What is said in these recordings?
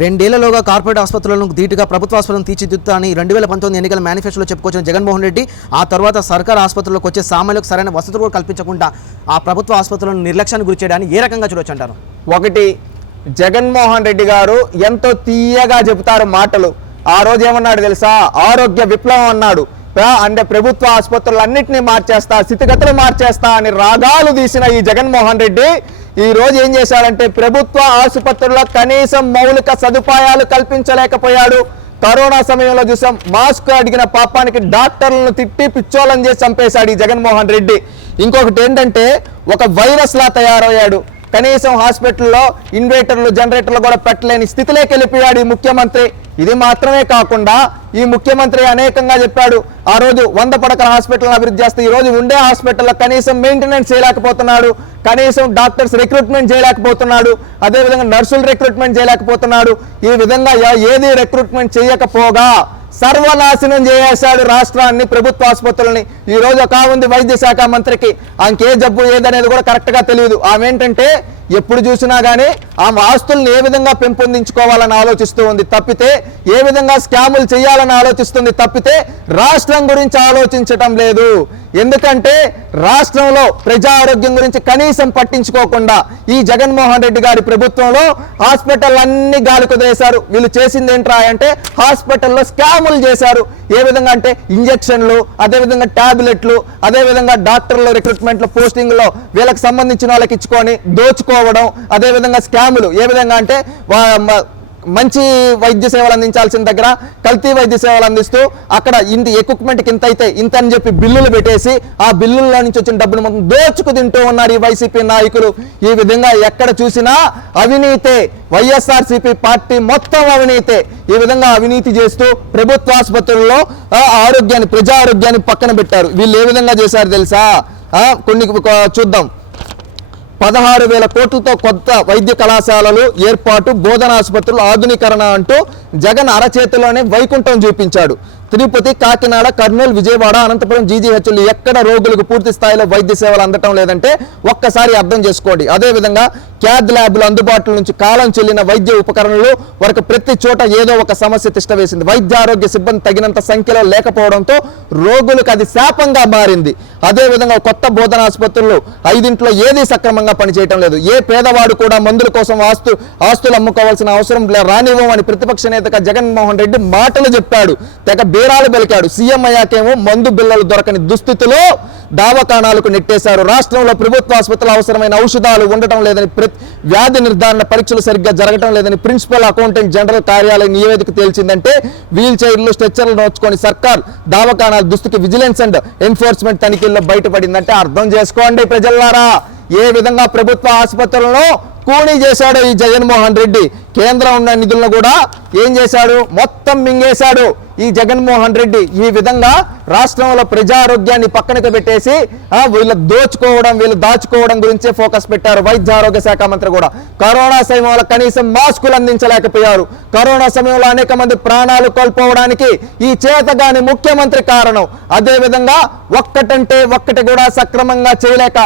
రెండేళ్లలోగా corporate ఆసుపత్రులను ధీటుగా ప్రభుత్వ ఆసుపత్రులను తీర్చిదిద్దుతా అని 2019 ఎన్నికల మేనిఫెస్టోలో చెప్పుకొచ్చిన జగన్మోహన్ రెడ్డి ఆ తర్వాత సర్కారు ఆసుపత్రులకు వచ్చే సామాన్యులకు సరైన వసతులు కూడా కల్పించకుండా ఆ ప్రభుత్వ ఆసుపత్రులను నిర్లక్ష్యానికి గురి చేయడాన్ని ఏ రకంగా చూడొచ్చు అంటారు? ఒకటి, జగన్మోహన్ రెడ్డి గారు ఎంతో తీయగా చెబుతారు మాటలు. ఆ రోజు ఏమన్నాడు తెలుసా? ఆరోగ్య విప్లవం అన్నాడు. అంటే ప్రభుత్వ ఆసుపత్రులన్నింటినీ మార్చేస్తా, స్థితిగతులు మార్చేస్తా అని రాగాలు తీసిన ఈ జగన్మోహన్ రెడ్డి ఈ రోజు ఏం చేశాడంటే ప్రభుత్వ ఆసుపత్రుల్లో కనీసం మౌలిక సదుపాయాలు కల్పించలేకపోయాడు. కరోనా సమయంలో చూసాం, మాస్క్ అడిగిన పాపానికి డాక్టర్లను తిట్టి పిచ్చోళ్ళని చేసి చంపేశాడు ఈ జగన్మోహన్ రెడ్డి. ఇంకొకటి ఏంటంటే ఒక వైరస్ లా తయారయ్యాడు. కనీసం హాస్పిటల్లో ఇన్వేటర్లు జనరేటర్లు కూడా పెట్టలేని స్థితిలోకి వెళ్ళిపోయాడు ఈ ముఖ్యమంత్రి. ఇది మాత్రమే కాకుండా ఈ ముఖ్యమంత్రి అనేకంగా చెప్పాడు, ఆ రోజు 100 పడకల హాస్పిటల్ అభివృద్ధి చేస్తే ఈ రోజు ఉండే హాస్పిటల్లో కనీసం మెయింటెనెన్స్ చేయలేకపోతున్నాడు, కనీసం డాక్టర్స్ రిక్రూట్మెంట్ చేయలేకపోతున్నాడు, అదేవిధంగా నర్సులు రిక్రూట్మెంట్ చేయలేకపోతున్నాడు. ఈ విధంగా ఏది రిక్రూట్మెంట్ చేయకపోగా సర్వనాశనం చేసేశాడు రాష్ట్రాన్ని, ప్రభుత్వ ఆసుపత్రులని. ఈ రోజు ఒక ఉంది వైద్య శాఖ మంత్రికి, ఆమెకే జబ్బు ఏదనేది కూడా కరెక్ట్ గా తెలియదు. ఆమె ఏంటంటే ఎప్పుడు చూసినా గానీ ఆమె ఆస్తుల్ని ఏ విధంగా పెంపొందించుకోవాలని ఆలోచిస్తూ ఉంది తప్పితే, ఏ విధంగా స్కాములు చేయాలని ఆలోచిస్తుంది తప్పితే రాష్ట్రం గురించి ఆలోచించటం లేదు. ఎందుకంటే రాష్ట్రంలో ప్రజా ఆరోగ్యం గురించి కనీసం పట్టించుకోకుండా ఈ జగన్మోహన్ రెడ్డి గారి ప్రభుత్వంలో హాస్పిటల్ అన్ని గాలి కుదిరేశారు. వీళ్ళు చేసింది ఏంట్రా అంటే హాస్పిటల్లో స్కాములు చేశారు. ఏ విధంగా అంటే ఇంజక్షన్లు, అదేవిధంగా టాబ్లెట్లు, అదేవిధంగా డాక్టర్లు రిక్రూట్మెంట్లు పోస్టింగ్లో వీళ్ళకి సంబంధించిన వాళ్ళకి ఇచ్చుకొని దోచుకోవడం, అదేవిధంగా స్కాములు ఏ విధంగా అంటే మంచి వైద్య సేవలు అందించాల్సిన దగ్గర కల్తీ వైద్య సేవలు అందిస్తూ అక్కడ ఇంత ఎక్విప్మెంట్కి ఇంత అయితే ఇంత అని చెప్పి బిల్లులు పెట్టేసి ఆ బిల్లుల్లో నుంచి వచ్చిన డబ్బును మొత్తం దోచుకు తింటూ ఉన్నారు ఈ వైసీపీ నాయకులు. ఈ విధంగా ఎక్కడ చూసినా అవినీతే, వైఎస్ఆర్సీపీ పార్టీ మొత్తం అవినీతే. ఈ విధంగా అవినీతి చేస్తూ ప్రభుత్వ ఆసుపత్రుల్లో ఆరోగ్యాన్ని, ప్రజా ఆరోగ్యాన్ని పక్కన పెట్టారు. వీళ్ళు ఏ విధంగా చేశారు తెలుసా? కొన్ని చూద్దాం. 16,000 కోట్లతో కొత్త వైద్య కళాశాలలు ఏర్పాటు, బోధన ఆసుపత్రులు ఆధునీకరణ అంటూ జగన్ అరచేతిలోనే వైకుంఠం చూపించాడు. తిరుపతి, కాకినాడ, కర్నూలు, విజయవాడ, అనంతపురం జీజీహెచ్లు ఎక్కడ రోగులకు పూర్తి స్థాయిలో వైద్య సేవలు అందటం లేదంటే ఒక్కసారి అర్థం చేసుకోండి. అదేవిధంగా క్యాద్ ల్యాబ్లు అందుబాటులో నుంచి కాలం చెల్లిన వైద్య ఉపకరణలు వరకు ప్రతి చోట ఏదో ఒక సమస్య తిష్టవేసింది. వైద్య ఆరోగ్య సిబ్బంది తగినంత సంఖ్యలో లేకపోవడంతో రోగులకు అది శాపంగా మారింది. అదేవిధంగా కొత్త బోధన ఆసుపత్రులు 5 ఏదీ సక్రమంగా పనిచేయటం లేదు. ఏ పేదవాడు కూడా మందుల కోసం ఆస్తులు అమ్ముకోవాల్సిన అవసరం రానివ్వమని ప్రతిపక్ష నేతగా జగన్మోహన్ రెడ్డి మాటలు చెప్పాడు, తెగ బేరాలు బలికాడు. సీఎం అయ్యాకేమో మందు బిల్లలు దొరకని దుస్థితిలో దావకాణాలకు నెట్టేశారు. రాష్ట్రంలో ప్రభుత్వ ఆసుపత్రులు అవసరమైన ఔషధాలు ఉండటం లేదని, వ్యాధి నిర్ధారణ పరీక్షలు సరిగ్గా జరగటం లేదని ప్రిన్సిపల్ అకౌంటెంట్ జనరల్ కార్యాలయం నివేదిక తేల్చిందంటే వీల్ చైర్లు, స్ట్రెచ్చర్లు నోచుకొని సర్కార్ దావకాణాల దుస్థితి విజిలెన్స్ అండ్ ఎన్ఫోర్స్మెంట్ తనిఖీల్లో బయటపడిందంటే అర్థం చేసుకోండి ప్రజల్లారా. ఏ విధంగా ప్రభుత్వ ఆసుపత్రులను కూనీ చేశాడు ఈ జగన్మోహన్ రెడ్డి. కేంద్రం ఉన్న నిధులను కూడా ఏం చేశాడు? మొత్తం మింగేశాడు ఈ జగన్మోహన్ రెడ్డి. ఈ విధంగా రాష్ట్రంలో ప్రజారోగ్యాన్ని పక్కనకి పెట్టేసి వీళ్ళు దోచుకోవడం, వీళ్ళు దాచుకోవడం గురించే ఫోకస్ పెట్టారు వైద్య ఆరోగ్య శాఖ మంత్రి కూడా. కరోనా సమయంలో కనీసం మాస్కులు అందించలేకపోయారు. కరోనా సమయంలో అనేక మంది ప్రాణాలు కోల్పోవడానికి ఈ చేతగాని ముఖ్యమంత్రి కారణం. అదేవిధంగా ఒక్కటంటే ఒక్కటి కూడా సక్రమంగా చేయలేక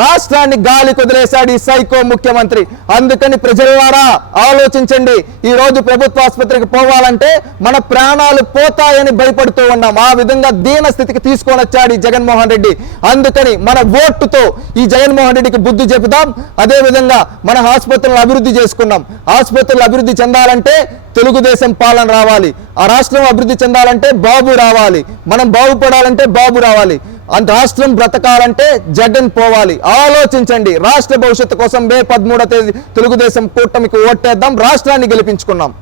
రాష్ట్రాన్ని గాలి కుదిరేశాడు ఈ సైకో ముఖ్యమంత్రి. అందుకని ప్రజలారా ఆలోచించండి. ఈ రోజు ప్రభుత్వ ఆసుపత్రికి పోవాలంటే మన ప్రాణాలు పోతాయని భయపడుతూ ఉన్నాం. ఆ విధంగా దీన స్థితికి తీసుకొని వచ్చాడు ఈ జగన్మోహన్ రెడ్డి. అందుకని మన ఓటుతో ఈ జగన్మోహన్ రెడ్డికి బుద్ధి చెబుతాం. అదేవిధంగా మన ఆసుపత్రులను అభివృద్ధి చేసుకున్నాం. ఆసుపత్రులు అభివృద్ధి చెందాలంటే తెలుగుదేశం పాలన రావాలి. ఆ రాష్ట్రం అభివృద్ధి చెందాలంటే బాబు రావాలి. మనం బాగుపడాలంటే బాబు రావాలి. రాష్ట్రం బ్రతకాలంటే జగన్ పోవాలి. ఆలోచించండి. రాష్ట్ర భవిష్యత్తు కోసం మే 13వ తేదీ తెలుగుదేశం కూటమికి ఓటేద్దాం. రాష్ట్రాన్ని గెలిపించుకున్నాం.